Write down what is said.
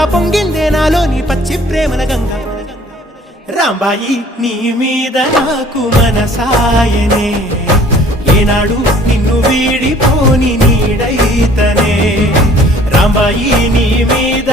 ప్రవాహంగా పొంగిందే నాలోని పచ్చి ప్రేమల గంగ రాంబాయి నీ మీద నాకు మనసాయనే ఏనాడు నిన్ను వీడిపోని నీడైతనే రాంబాయి నీ మీద